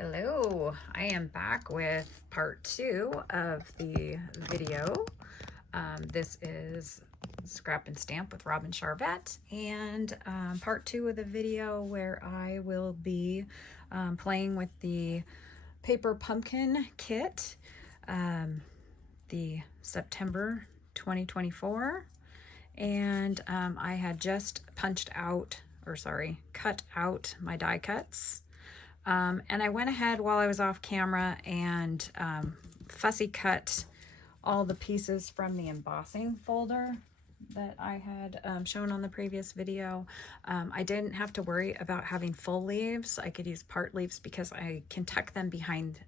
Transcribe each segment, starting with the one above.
Hello, I am back with part 2 of the video. This is Scrap and Stamp with Robin Charvette, and part 2 of the video where I will be playing with the paper pumpkin kit, the September 2024, and I had just cut out my die cuts. And I went ahead while I was off camera and fussy cut all the pieces from the embossing folder that I had shown on the previous video. I didn't have to worry about having full leaves. I could use part leaves because I can tuck them behind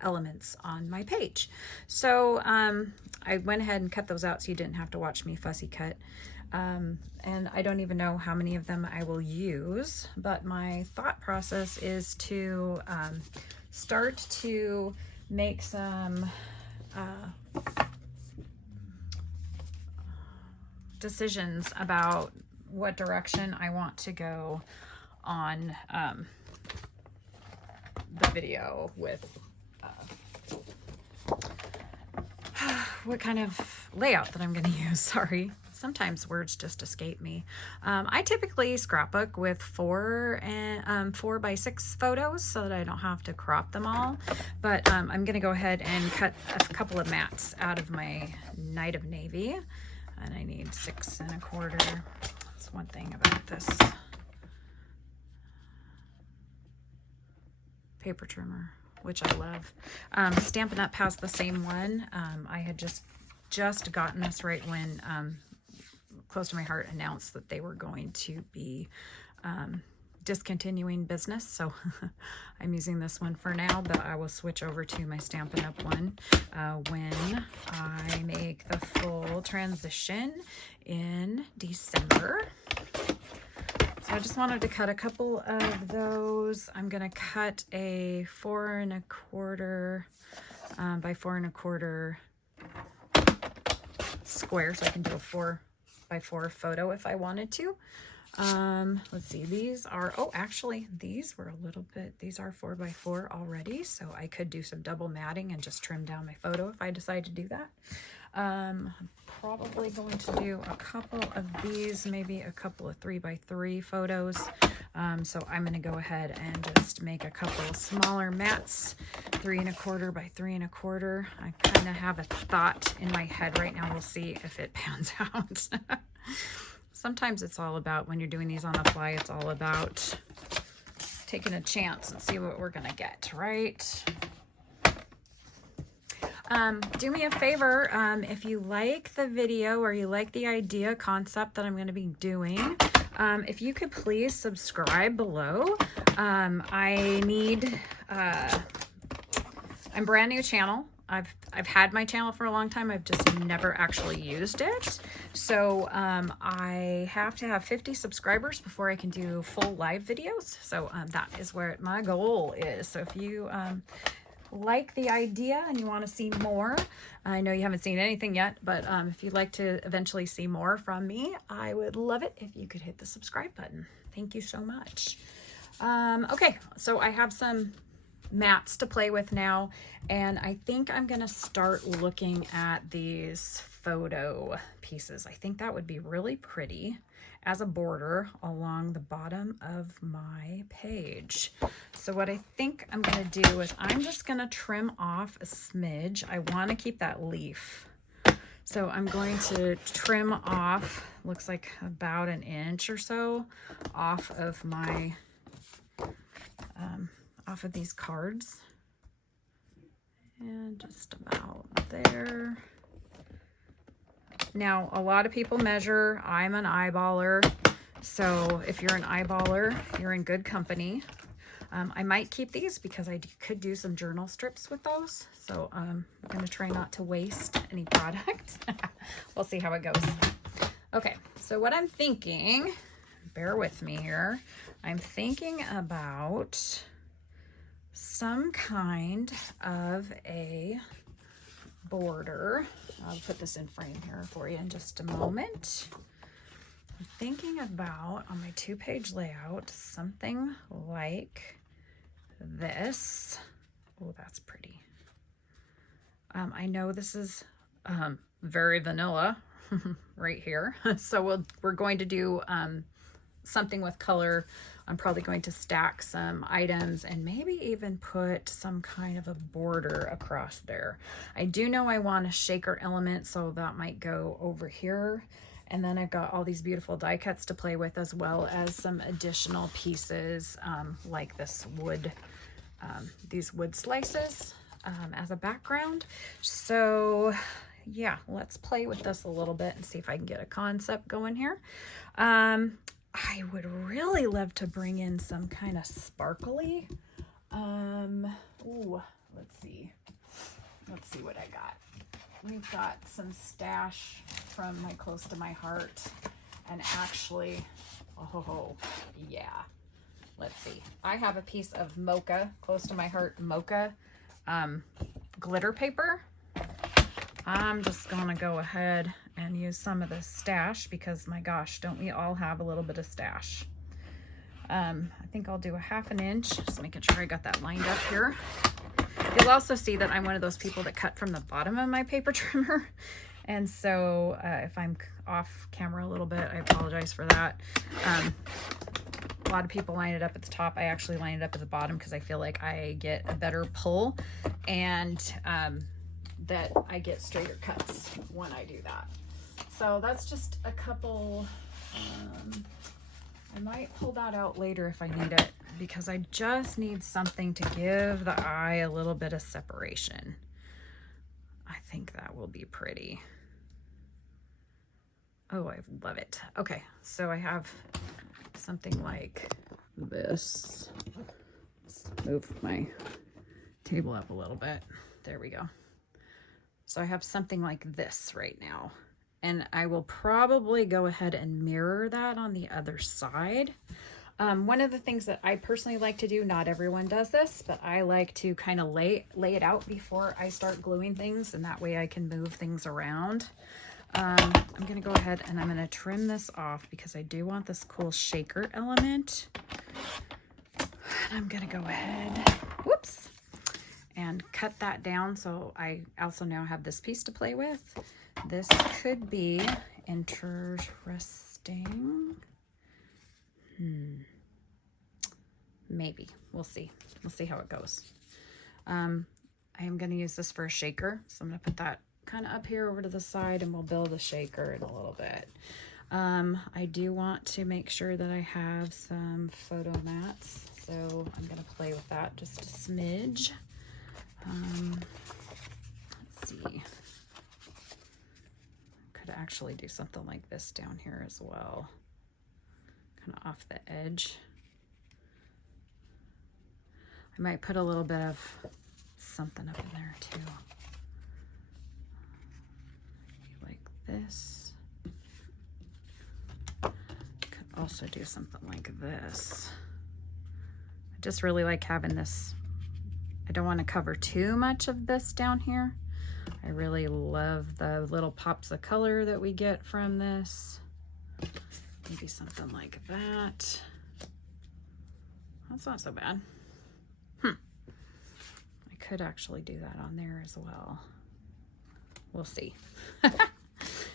elements on my page. So I went ahead and cut those out so you didn't have to watch me fussy cut. And I don't even know how many of them I will use, but my thought process is to start to make some decisions about what direction I want to go on the video with what kind of layout that I'm going to use. Sorry. Sometimes words just escape me. I typically scrapbook with 4x6 photos so that I don't have to crop them all. But I'm going to go ahead and cut a couple of mats out of my Night of Navy. And I need 6 1/4. That's one thing about this paper trimmer, which I love. Stampin' Up! Has the same one. I had just gotten this right when Close to My Heart announced that they were going to be discontinuing business, so I'm using this one for now, but I will switch over to my Stampin' Up! One when I make the full transition in December. So I just wanted to cut a couple of those. I'm going to cut a 4 1/4 by 4 1/4 square, so I can do a 4x4 photo if I wanted to. Let's see, these are, actually these were these are 4x4 already, so I could do some double matting and just trim down my photo if I decide to do that. I'm probably going to do a couple of these, maybe a couple of 3x3 photos. So I'm going to go ahead and just make a couple smaller mats, 3 1/4 by 3 1/4. I kind of have a thought in my head right now. We'll see if it pans out. Sometimes it's all about, when you're doing these on the fly, it's all about taking a chance and see what we're going to get, right? Do me a favor, if you like the video or you like the idea concept that I'm going to be doing, if you could please subscribe below. I'm brand new channel. I've had my channel for a long time. I've just never actually used it. So I have to have 50 subscribers before I can do full live videos. So that is where my goal is. So if you like the idea and you want to see more, I know you haven't seen anything yet, but if you'd like to eventually see more from me, I would love it if you could hit the subscribe button. Thank you so much. Okay, so I have some mats to play with now, and I think I'm gonna start looking at these photo pieces. I think that would be really pretty as a border along the bottom of my page. So what I think I'm gonna do is I'm just gonna trim off a smidge. I want to keep that leaf, so I'm going to trim off, looks like about 1 inch or so off of my off of these cards, and just about there. Now, a lot of people measure. I'm an eyeballer, so if you're an eyeballer, you're in good company. I might keep these because I could do some journal strips with those, so I'm going to try not to waste any product. We'll see how it goes. Okay, so what I'm thinking, bear with me here, I'm thinking about some kind of a border. I'll put this in frame here for you in just a moment. I'm thinking about, on my 2-page layout, something like this. Oh, that's pretty. I know this is very vanilla right here. So we're going to do something with color. I'm probably going to stack some items and maybe even put some kind of a border across there. I do know I want a shaker element, so that might go over here. And then I've got all these beautiful die cuts to play with, as well as some additional pieces like this wood, these wood slices as a background. So yeah, let's play with this a little bit and see if I can get a concept going here. I would really love to bring in some kind of sparkly. Ooh, let's see what I got. We've got some stash from my Close to My Heart, and actually, oh yeah, let's see. I have a piece of mocha, Close to My Heart mocha glitter paper. I'm just gonna go ahead and use some of this stash because, my gosh, don't we all have a little bit of stash? I think I'll do a 1/2 inch, just making sure I got that lined up here. You'll also see that I'm one of those people that cut from the bottom of my paper trimmer. And so if I'm off camera a little bit, I apologize for that. A lot of people line it up at the top. I actually line it up at the bottom because I feel like I get a better pull, and that I get straighter cuts when I do that. So that's just a couple. I might pull that out later if I need it, because I just need something to give the eye a little bit of separation. I think that will be pretty. Oh, I love it. Okay, so I have something like this. Let's move my table up a little bit. There we go. So I have something like this right now. And I will probably go ahead and mirror that on the other side. One of the things that I personally like to do, not everyone does this, but I like to kind of lay it out before I start gluing things, and that way I can move things around. I'm going to go ahead and I'm going to trim this off because I do want this cool shaker element. And I'm going to go ahead, whoops, and cut that down, so I also now have this piece to play with. This could be interesting. Maybe. We'll see. We'll see how it goes. I am going to use this for a shaker, so I'm going to put that kind of up here over to the side, and we'll build a shaker in a little bit. I do want to make sure that I have some photo mats, so I'm going to play with that just a smidge. Let's see. Could actually do something like this down here as well, kind of off the edge. I might put a little bit of something up in there too, like this. Could also do something like this. I just really like having this. I don't want to cover too much of this down here. I really love the little pops of color that we get from this. Maybe something like that. That's not so bad. I could actually do that on there as well. We'll see.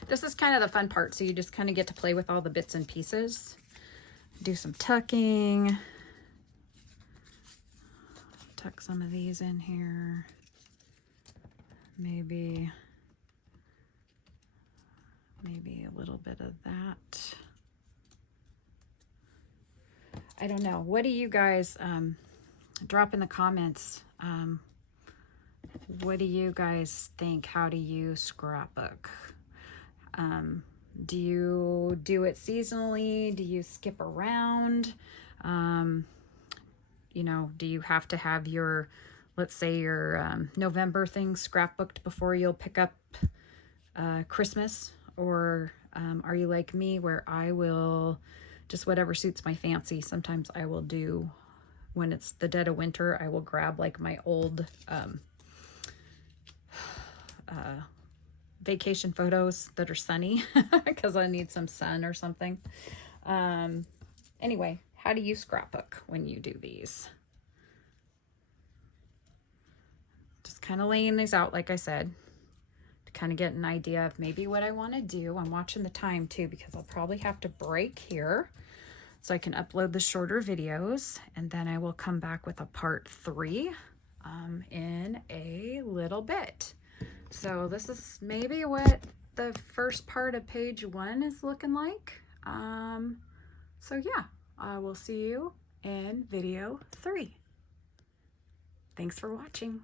This is kind of the fun part, so you just kind of get to play with all the bits and pieces. Do some tucking. Tuck some of these in here. Maybe a little bit of that. I don't know. What do you guys drop in the comments? What do you guys think? How do you scrapbook? Do you do it seasonally? Do you skip around? You know, do you have to have your, let's say your November thing scrapbooked before you'll pick up Christmas? Or are you like me where I will just whatever suits my fancy? Sometimes I will do, when it's the dead of winter, I will grab like my old vacation photos that are sunny because I need some sun or something. Anyway, how do you scrapbook when you do these? kind of laying these out, like I said, to kind of get an idea of maybe what I want to do. I'm watching the time too, because I'll probably have to break here so I can upload the shorter videos, and then I will come back with a part 3 in a little bit. So this is maybe what the first part of page 1 is looking like. So yeah, I will see you in video 3. Thanks for watching.